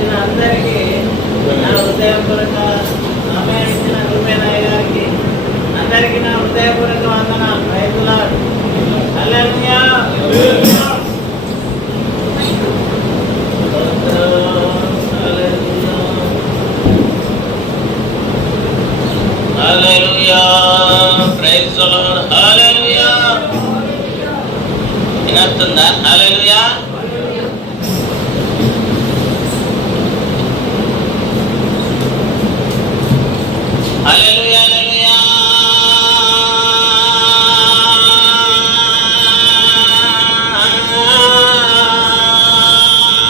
వచ్చిన అందరికీ నా హృదయపూర్వక సమయం ఇచ్చిన రూపేనాయ గారికి అందరికీ నా హృదయపూర్వక వందనాలు. రైతుల హల్లెలూయా. హల్లెలూయా. Praise the Lord. హల్లెలూయా. వినొస్తుందా? హల్లెలూయా. హల్లెలూయా. హల్లెలూయా.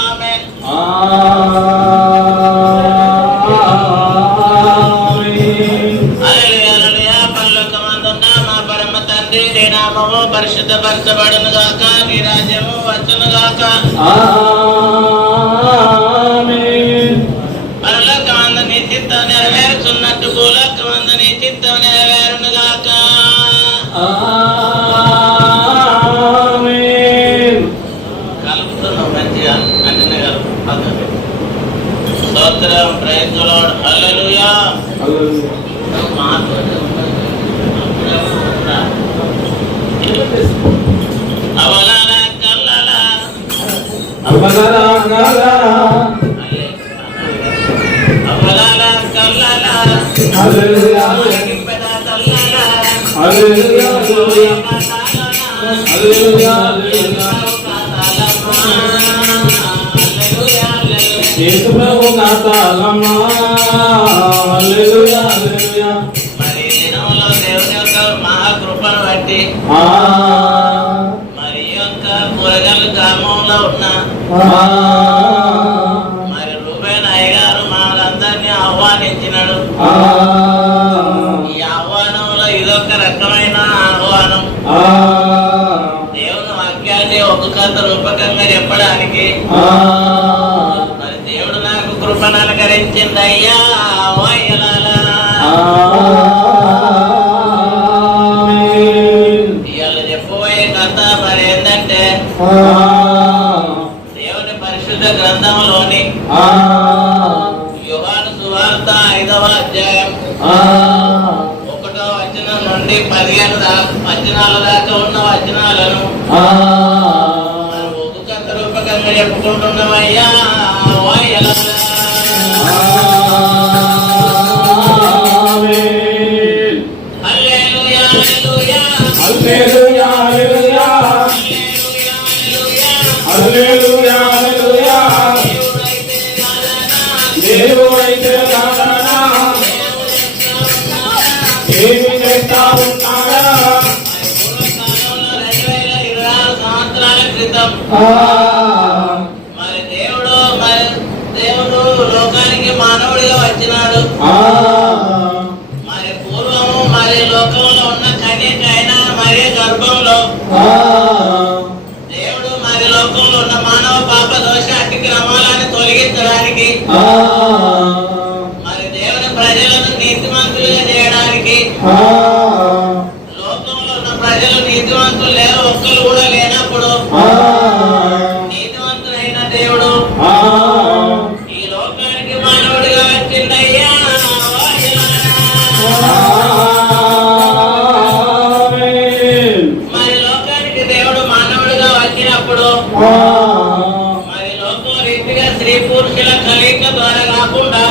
ఆమేన్. హల్లెలూయా. హల్లెలూయా. పరలోకమందున్న మా పరమ తండ్రి, నీ నామము పరిశుద్ధపరచబడును గాక, నీ రాజ్యము వచ్చును గాక. పరలోకమందు నీ చిత్తం నెరవేరుచున్నట్టు భూలోకమందు నీ చిత్తం నెరవేరును గాక. కలుపుతున్నాం మంచిగా అంటే స్తోత్రం. Praise the Lord. హల్లెలూయా. అవలాల కల్లల అవలాల కల్లల హల్లెలూయా. హల్లెలూయా. హల్లెలూయా. యేసు ప్రభు నాతాలమ్మా. హల్లెలూయా. హల్లెలూయా. మరి దినంలో దేవుని యొక్క మహాకృపను బట్టి మరి యొక్క కూరగాయల గ్రామంలో ఉన్న మరి రూబేనాయ గారు మనందరినీ ఆహ్వానించినాడు. ఈ ఆహ్వానంలో ఇదొక రకమైన ఆహ్వానం. దేవుని వాక్యాన్ని ఒక్కొక్క రూపకంగా చెప్పడానికి మరి దేవుడు నాకు కృపను అనుకరించింది. అయ్యా ఇవాళ చెప్పబోయే కథ మరి ఏంటంటే దేవుని పరిశుద్ధ గ్రంథంలోని యోహాను సువార్త 5వ అధ్యాయం 1వ వచనం నుండి 15 వచనాల దాకా ఉన్న వచనాలను ఒక్కొక్క రూపకంగా చెప్పుకుంటున్నామయ్యా. హల్లెలూయా. హల్లెలూయా. హల్లెలూయా. హల్లెలూయా. దేవుడైతే నాదనా ఏమి చేస్తా ఉన్నాడా? 2026 సంవత్సరాల క్రితం మరి దేవుడు లోకానికి మానవుడిగా వచ్చినాడు. మరి పూర్వము మరి లోకంలో ఉన్న కన్యక అయిన మరి గర్భంలో దేవుడు మరి లోకంలో ఉన్న మానవ పాప దోష అతిక్రమాలను తొలగించడానికి మరి దేవుని ప్రజలను నీతిమంతులుగా చేయడానికి లోకంలో ఉన్న ప్రజలు నీతివంతులు లేరు, ఒక్కరు కూడా లేనప్పుడు నీతివంతులైన దేవుడు ఈ లోకానికి మానవుడిగా వచ్చిందయ్యా. మరి లోకానికి దేవుడు మానవుడిగా వచ్చినప్పుడు మరి లోకం రీతిగా స్త్రీ పురుషుల కలయిక ద్వారా కాకుండా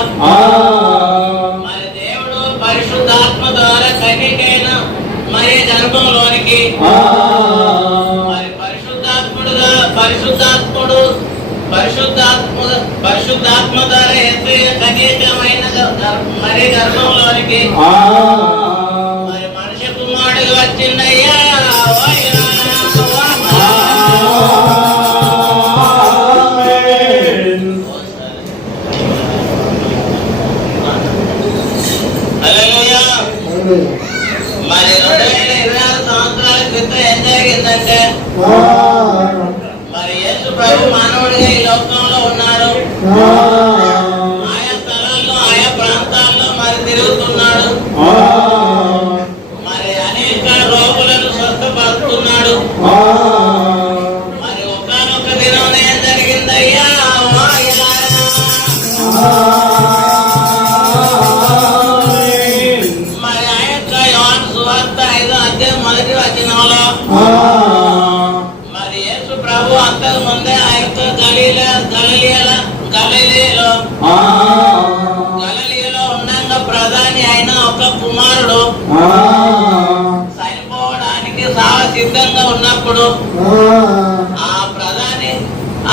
మరి దేవుడు పరిశుద్ధాత్మ ద్వారా కన్యకైన మరి గర్భంలోనికి మరి పరిశుద్ధాత్మ ద్వారా కన్యకమైన మరి గర్భంలోనికి మరి మనిషి కుమారుడిగా వచ్చిందయ్యా. హల్లెలూయా. మరి 2026 సంవత్సరాల క్రితం ఏం జరిగిందంటే మరి యేసు ప్రభు మానవుడిగా ఈ లోకంలో ఉన్నాడు. ఆయా స్థలాల్లో ఆయా ప్రాంతాల్లో మరి తిరుగుతున్నాడు. మరి అనేక రోగులను స్వస్థపరుస్తున్నాడు. మరి ఒకానొక దినం ఏం జరిగిందయ్యా? గలిలయలో ఉండగా ప్రధాని అయిన ఒక కుమారుడు చనిపోవడానికి చాలా సిద్ధంగా ఉన్నప్పుడు ఆ ప్రధాని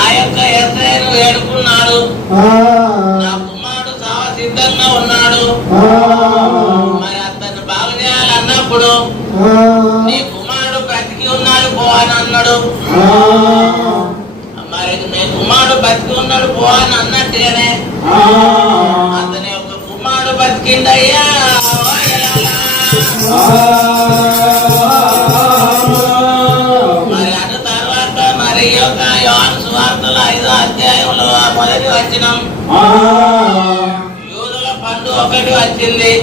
ఆ యొక్క యేసయ్యను వేడుకున్నాడు. నా కుమారుడు చాలా సిద్ధంగా ఉన్నాడు, మరి అతన్ని బాగు చేయాలన్నప్పుడు నీ కుమారుడు బ్రతికి ఉన్నాడు పో అని అన్నాడు. మరి మీ కుమారుడు బతికి ఉన్నాడు పో అని అన్నట్టుగానే అతని యొక్క కుమారుడు బతికిందయ్యా. మరి అన్న తర్వాత మరి ఈ యొక్క యోహాను సువార్తల 5వ అధ్యాయంలో మొదటి వచనం, యూదుల పండుగ ఒకటి వచ్చింది.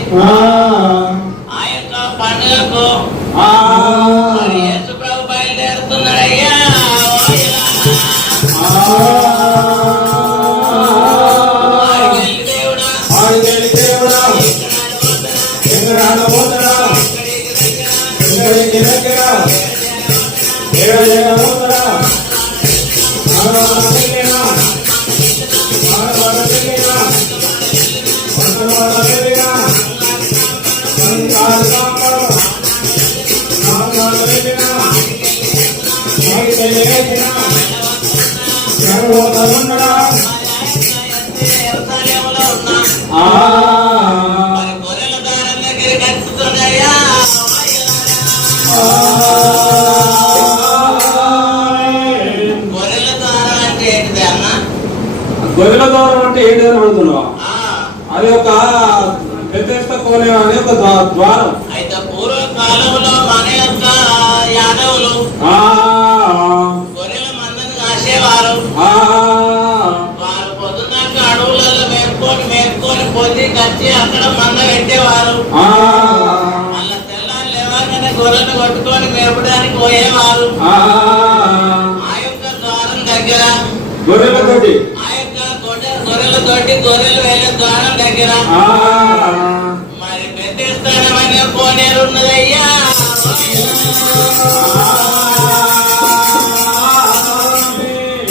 ఆ యొక్క పండుగకు మరి యేసు ప్రభు బయలుదేరుతున్నాడయ్యా. గొర్రెల దారం దగ్గరికి కట్టుతున్నాయా. గొర్రెల ద్వారం అంటే ఏంటిది అన్న? గొర్రెల ద్వారం అంటే ఏంటి అని అడుగుతున్నావా? అది ఒక బెతెస్దా కోనే అనే ఒక ద్వారం. అయితే పూర్వకాలంలో మన యొక్క యాదవులు గొర్రెల మందని కాసేవారు. వారు పొద్దున్నాక అడవులలో మేపుకొని పొద్దు కచ్చి అక్కడ మంద పెట్టేవారు. మళ్ళా తెల్లారు లేవగానే గొర్రెలు కొట్టుకొని మేపడానికి పోయేవారు. ఆ యొక్క ద్వారం దగ్గర గొర్రెలతోటి గొర్రెలు వెళ్ళే ద్వారం దగ్గర మరి బెతెస్దానమైన కోనేరు ఉన్నదయ్యా.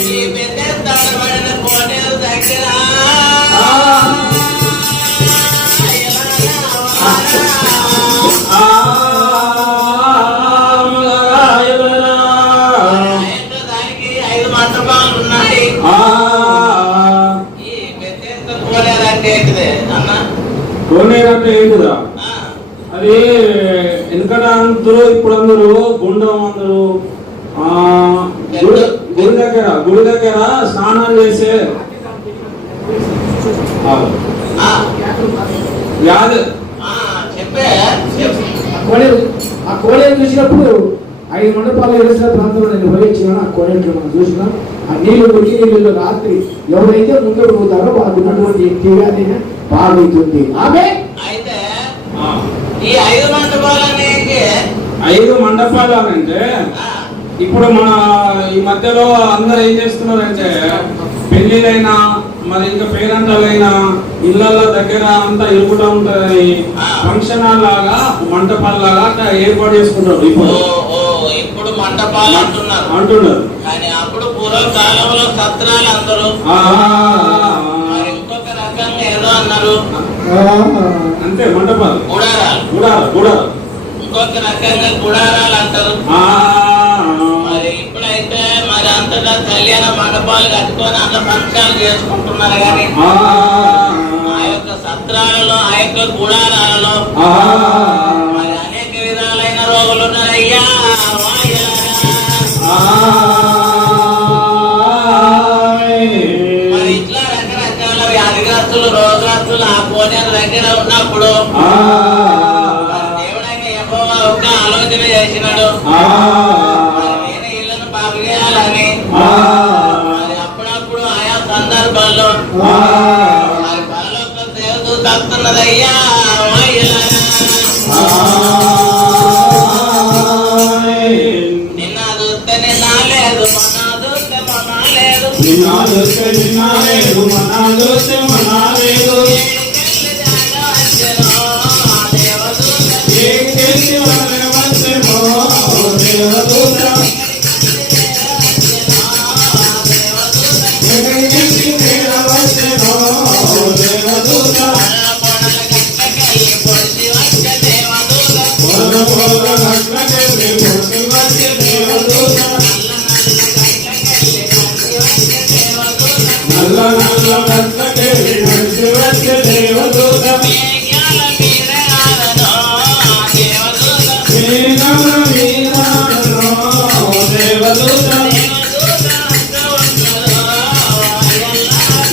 ఈ బెతెస్దానమైన కోనేరు దగ్గర దానికి 5 మంటపాలు ఉన్నాయి. కోనేరు అంటే ఏంటిదా? అది వెనకట అందరూ ఇప్పుడు అందరూ గుండం అందరూ గుడి దగ్గర స్నానాలు చేసే ఆ కోనేరు చూసినప్పుడు 5 మండపాలు ఎరుసల ప్రాంతంలో నేను పోయించిన ఆ కోనేరు మనం చూసినాం. ఆ నీళ్లు వచ్చి నీళ్ళు రాత్రి ఎవరైతే ముందుకు పోతారో వాళ్ళకు ఉన్నటువంటి తీవ్రత బాగుంటుంది. ఆమె అయితే ఈ 5 మండపాలనేది 5 మండపాలు అంటే ఇప్పుడు మన ఈ మధ్యలో అందరు ఏం చేస్తున్నారంటే పెళ్లిలైనా మరి ఇంకా పేరంటాలైనా ఇళ్ళ దగ్గర అంతా ఇరుకుతా ఉంటదని ఫంక్షన్ హాల్ లాగా మంటపాల లాగా అట్లా ఏర్పాటు చేసుకుంటారు. ఇప్పుడు మంటపాలు అంటున్నారు కానీ అప్పుడు పూర్వకాలంలో సత్రాలు అందరూ ఇంకొక రకంగా ఏదో అన్నారు. అంతే మంటపాలు గుడారాలు ఇంకొక రకంగా గుడారాలు అంటారు. మరి ఇప్పుడైతే మరి అంతటా కళ్యాణ మండపాలు కట్టుకొని అంత ఫంక్షన్లు చేసుకుంటున్నారు. కానీ ఆ యొక్క సత్రాలలో ఆ యొక్క గుడారాలలో మరి అనేక విధాలైన రోగులు ఉన్నారయ్యా. మరి ఇట్లా రకరకాల వ్యాధిగ్రస్తులు రోగగ్రస్తులు ఆ కోనేరు దగ్గర ఉన్నప్పుడు దేవుడైన యెహోవా ఒక ఆలోచన చేసినాడు. నేను ఇళ్ళను బాగు చేయాలని. మరి అప్పుడప్పుడు ఆయా సందర్భాల్లో మరి పరలోక దేవదూత వస్తున్నదయ్యా. నిన్న చూస్తే నిన్న లేదు, మొన్న చూస్తే మొన్న లేదు, నడిచి వచ్చే దేవదూత మేఘాల మీద ఆడను దేవదూత మేఘాల మీద ఆడను దేవదూత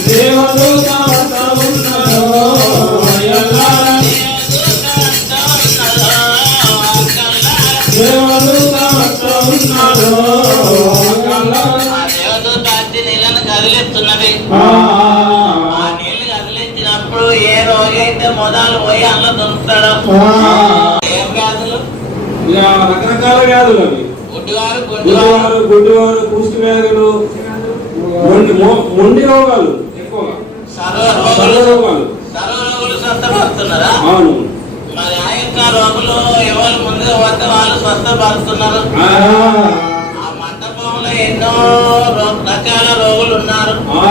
దేవదూత వద్ద ఉన్నదో అయ్యలారా దేవదూత వద్ద ఉన్నదో అయ్యలారా దేవదూత వచ్చి నీళ్ళను కదిలిస్తున్నది. ఆ ఆ నీళ్లు కదిలించినప్పుడు ఏ రోజు అయితే మొదలు పోయి అందులో దొరుకుతాడో ఏం వ్యాధులు ఇక రకరకాల వ్యాధులు అవి గుడ్డివారు గుడ్డివారు కుష్టి వ్యాధులు మొండి రోగాలు ఎక్కువగా సర్వ సర్వ రోగులు రోగాలు స్వస్థపడుతున్నారా? అవును మరి ఆ యొక్క రోగులు ఎవరు ముందు వస్తే వాళ్ళు స్వస్థపడుతున్నారు. ఆ, ఆ మండపంలో ఎన్నో రకాల రోగులు ఉన్నారు. ఆ,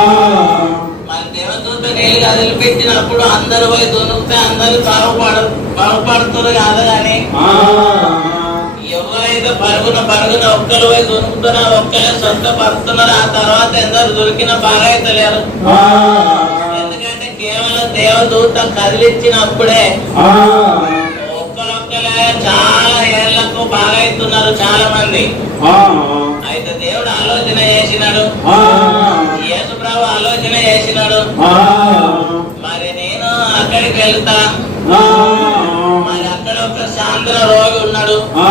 మరి దేవదూత నీళ్ళు కదిలిపెట్టినప్పుడు అందరు పోయి దునికితే అందరూ బాగుపడుతున్నారు కాదు కానీ ఆ, ఎవరైతే పరుగున ఒక్కరు పోయి దునుకుతున్నారు ఒక్కరే స్వస్థపడుతున్నారు. ఆ తర్వాత ఎందరు దొరికిన బాగా అయితే లేరు. ఆ, ఎందుకంటే కేవలం దేవదూత కదిలించినప్పుడే ఆ, ఒక్కరొక్కలే చాలా ఏళ్లకు బాగా అవుతున్నారు చాలా మంది. ఆ, అయితే దేవుడు ఆలోచన చేసినాడు, ఆ, యేసు ప్రభు ఆలోచన చేసినాడు. ఆ, మరి నేను అక్కడికి వెళ్తా, ఆ, మరి అక్కడ ఒక సాంద్ర రోగి ఉన్నాడు, ఆ,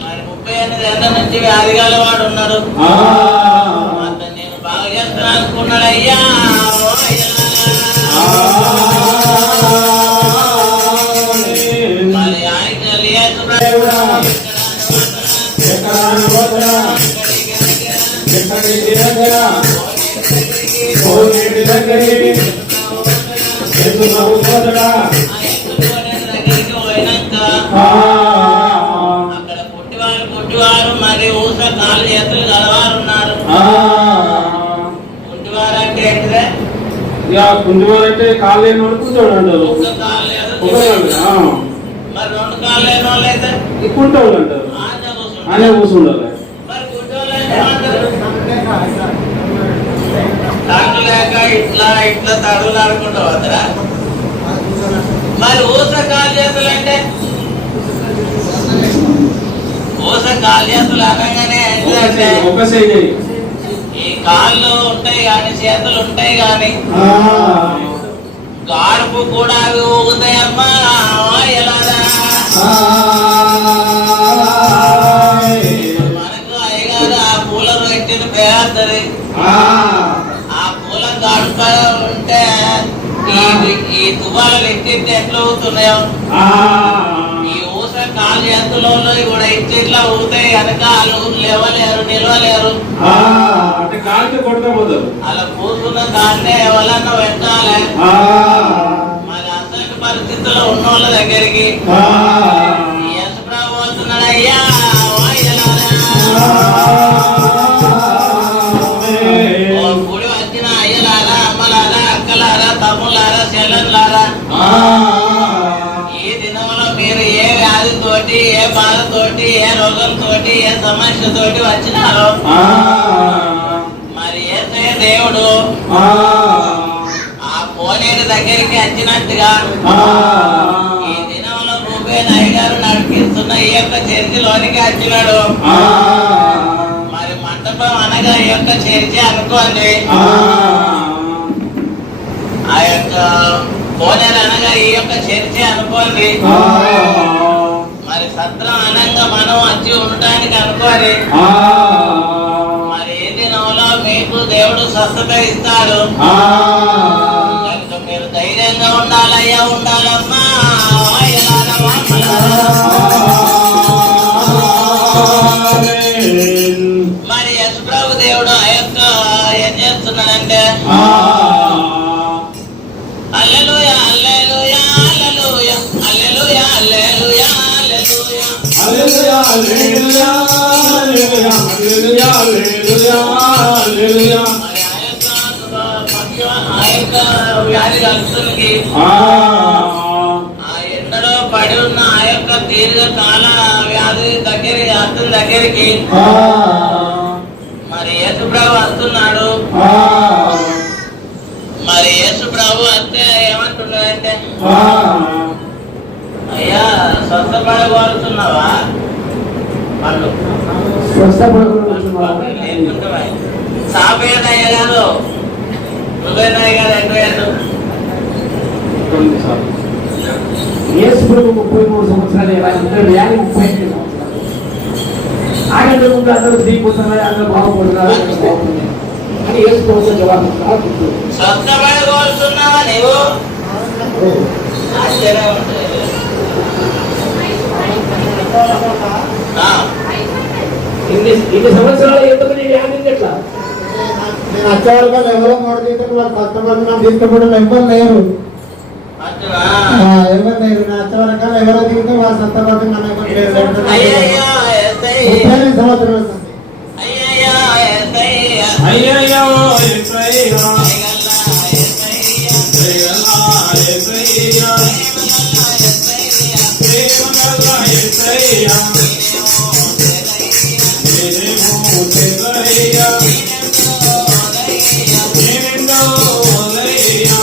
మరి 38 ఏళ్ల నుంచి వ్యాధి గలవాడు ఉన్నాడు. ఆ, అతను నేను బాగా చేస్తాను అనుకున్నాడు. అయ్యా ఓ అయ్యా. మరి ఆయన యేసు ప్రభు దగ్గరికి పోయినాక అక్కడ పుట్టివారు మరి ఊస కాలు చేతులు గలవారు ఉన్నారు. పుట్టివారు అంటే ఏంటిదే? కుంటివారు అంటే కాళ్ళు లేని వాడు కూర్చోడు అంటారు ఒక్క కాలు లేదు, మరి 2 కాళ్ళు లేని వాళ్ళు అయితే కుంటోళ్ళు అంటారు ఆంజ కూర్చుంటారు. అనే కూర్చుండాలి మరి గుడ్డోళ్ళు అంటే ఏమంటారు? తాళ్ళు లేక ఇట్లా తడులు ఆడుకుంటూ పోతారా? మరి ఊస కాలు చేతులు అంటే ఊస కాలు చేతులు అనగానే ఏంటంటే ఒక సైడ్ ఈ కాళ్ళు ఉంటాయి కానీ చేతులు ఉంటాయి కానీ గాడుపు కూడా అవి ఊగుతాయమ్మా ఎలాగా? మనకు అయ్యగారు ఆ పూల రొట్టెను పేరుతుంది. ఆ పూల గాడుప ఉంటే ఈ తువ్వాలు ఎత్తితే ఎట్లా ఊగుతున్నాయో ఈ ఊస కాలు చేతుల్లో కూడా ఇట్లా ఊగుతాయి కనుక వాళ్ళు లేవలేరు నిలవలేరు. అంటే కాలికి కొడతా పోతారు అలా కూర్చున్న దాన్నే ఎవరన్నా పెట్టాలి. మరి అసలు పరిస్థితుల్లో ఉన్న వాళ్ళ దగ్గరికి యేసు ప్రభు వస్తున్నాడు. అయ్యా ఓ గుడి వచ్చిన అయ్యలారా అమ్మలారా అక్కలారా తమ్ములారా చెల్లెలారా ఈ దినంలో మీరు ఏ వ్యాధితోటి ఏ బాధతోటి ఏ రోగంతోటి ఏ సమస్యతోటి వచ్చినారో మరి ఏసయ్య దేవుడు ఆ కోనేరు దగ్గరికి వచ్చినట్టుగా ఈ దినంలో రూబేన్ అయ్యగారు నడిపిస్తున్న ఈ యొక్క చర్చిలోనికి వచ్చినాడు. మరి మండపం అనగా ఈ యొక్క చర్చి అనుకోండి, ఆ యొక్క కోనేరు అనగా ఈ యొక్క చర్చి అనుకోండి, మరి సత్రం అనగా మనం వచ్చి ఉండటానికి అనుకోని మరి ఏ దినంలో మీకు దేవుడు స్వస్థత ఇస్తాడు. కనుక మీరు ధైర్యంగా ఉండాలయ్యా ఉండాలమ్మా. మరి యేసు ప్రభు దేవుడు ఆ యొక్క ఏం చేస్తున్నాడంటే హల్లెలూయా హల్లెలూయా హల్లెలూయా హల్లెలూయా హల్లెలూయా హల్లెలూయా హల్లెలూయా హల్లెలూయా హల్లెలూయా హల్లెలూయా హల్లెలూయా మరి ఆ యొక్క వ్యాధి గ్రస్తునికి ఆ ఎండలో పడి ఉన్న ఆ యొక్క దీర్ఘకాల వ్యాధి అతని దగ్గరికి మరి యేసు ప్రభు వస్తున్నాడు. మరి మరి యేసు ప్రభు అంతే ఏమంటున్నాడంటే, ఆ, అయ్యా స్వస్థపడగోరుతున్నావా? వాళ్ళు సాపేనయ్య గారు, నువ్వేనయ్య గారు ఎటు రెండు సార్లు. యేసు ప్రభు 33 సంవత్సరాలు ఎలా ఉంటాడు? 35 సంవత్సరాలు. ఆయన ముందు అందరూ దిగిపోతున్నారు, అందరూ బాగుపడుతున్నారు, అందరూ బాగుపడుతున్నారు అని యేసు ప్రభు జవాబు ఇస్తున్నాడు. స్వస్థపడగోరుతున్నావా నీవు? ఆశ్చర్యం ఉంటుంది. ఇన్ని సంవత్సరాలు ఎందుకు నీ వ్యాధి ఎట్లా? నేను వచ్చేవరకు ఎవరో మూడు తీసుకుని వాళ్ళు కష్టపడి నాకు తీసుకోవడం ఎవరు లేరు. ఎవరు లేరు. నేను వచ్చేవరకు ఎవరో తీసుకుని వాళ్ళు సత్తపడి నన్ను ఎవరు లేరు. 30 సంవత్సరాలు వస్తుంది. అయ్యయ్యో యేసయ్యా, దయగల యేసయ్యా, ప్రేమగల యేసయ్యా, నేనేమో తెగయ్యా, నేనెందో ఓదయ్యా,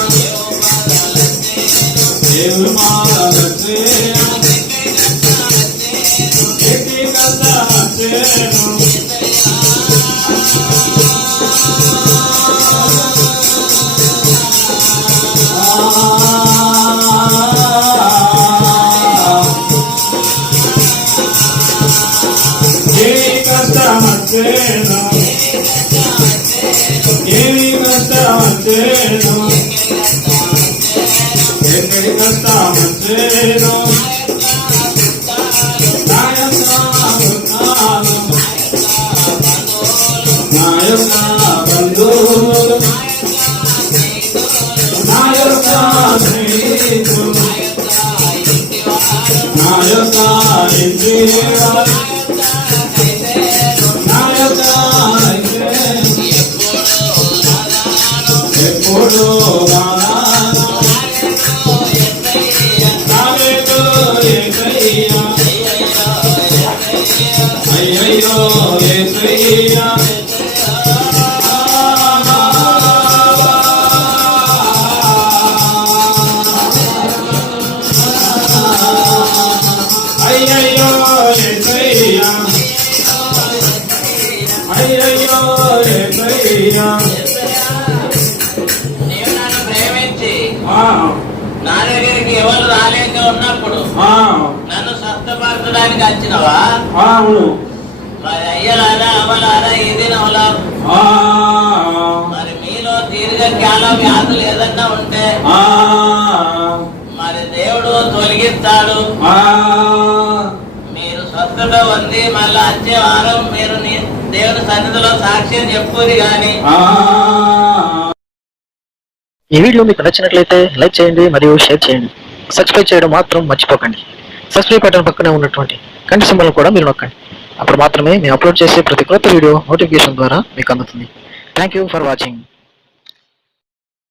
దేవుడు మారచ్చేను, ఎక్కి కష్టమచ్చేను, ఏమి కష్టమచ్చేను, ఎక్కడి కష్టమచ్చేను, నా యొక్క బంధువులు, నా యొక్క స్నేహితులు, నా యొక్క ఇంటి వారు, ఎప్పుడు అయ్యయ్యో యేసయ్యా, అయ్యయ్యో యేసయ్యా, అయ్యయ్యో యేసయ్యా, నీవు నన్ను ప్రేమించి ఆ, నా దగ్గరికి ఎవరు రాలేక ఉన్నప్పుడు ఆ, నన్ను స్వస్థపరచడానికి వచ్చినవా? అవును. మరి అయ్యలారా అవ్వలారా ఇది నవలా? ఆ, మరి మీలో దీర్ఘకాల వ్యాధులు ఏదన్నా ఉంటే ఆ, మరి దేవుడు తొలగిస్తాడు. ఆ, మీరు స్వస్థత ఉంది. మళ్ళా వచ్చే వారం మీరు దేవుని సన్నిధిలో సాక్ష్యం చెప్పుది గాని. ఆ. ఈ వీడియో మీకు నచ్చినట్లయితే లైక్ చేయండి మరియు షేర్ చేయండి. సబ్స్క్రైబ్ చేయడం మాత్రం మర్చిపోకండి. సబ్స్క్రైబ్ బటన్ పక్కనే ఉన్నటువంటి గంట సింబల్ కూడా మీరు నొక్కండి. అప్పుడు మాత్రమే మేము అప్లోడ్ చేసే ప్రతి కొత్త వీడియో నోటిఫికేషన్ ద్వారా మీకు అందుతుంది. Thank you for watching.